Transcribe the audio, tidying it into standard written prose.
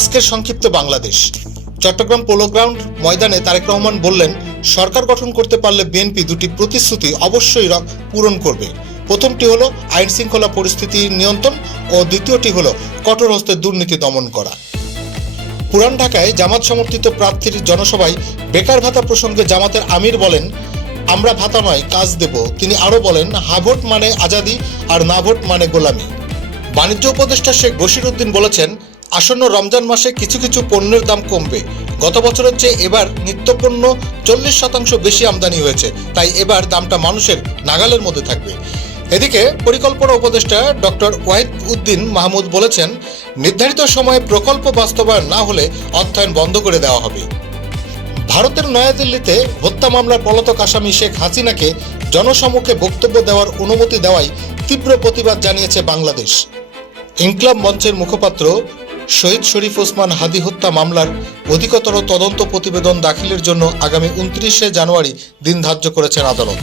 আজকের সংক্ষিপ্ত Bangladesh. Chittagong polo ground ময়দানে তারেক রহমান বললেন, সরকার গঠন করতে পারলে বিএনপি দুটি প্রতিশ্রুতি অবশ্যই পূরণ করবে। প্রথমটি হলো আইন শৃঙ্খলা পরিস্থিতি নিয়ন্ত্রণ ও দ্বিতীয়টি হলো কঠোর হস্তে দুর্নীতি দমন করা। পুরান ঢাকায় জামাত সমর্থিত প্রার্থীর জনসভায় বেকার ভাতা প্রসঙ্গে জামাতের আমির বলেন, আমরা ভাতা নয় কাজ দেব। তিনি আরও বলেন, হা ভোট মানে আজাদি আর না ভোট মানে গোলামি। বাণিজ্য উপদেষ্টা শেখ বশির উদ্দিন বলেছেন, আসন্ন রমজান মাসে কিছু কিছু পণ্যের দাম কমবে। গত বছরের চেয়ে এবার নিত্যপণ্য 40% বেশি আমদানি হয়েছে, তাই এবার দামটা মানুষের নাগালের মধ্যে থাকবে। এদিকে পরিকল্পনা উপদেষ্টা ডক্টর ওয়াহিদ উদ্দিন মাহমুদ বলেছেন, নির্ধারিত সময়ে প্রকল্প বাস্তবায়ন না হলে অর্থায়ন বন্ধ করে দেওয়া হবে। ভারতের নয়াদিল্লিতে হত্যা মামলার পলাতক আসামি শেখ হাসিনাকে জনসম্মুখে বক্তব্য দেওয়ার অনুমতি দেওয়ায় তীব্র প্রতিবাদ জানিয়েছে বাংলাদেশ। ইনকলাব মঞ্চের মুখপাত্র শহীদ শরীফ ওসমান হাদি হত্যা মামলার অধিকতর তদন্ত প্রতিবেদন দাখিলের জন্য আগামী 29শে জানুয়ারি দিন ধার্য করেছেন আদালত।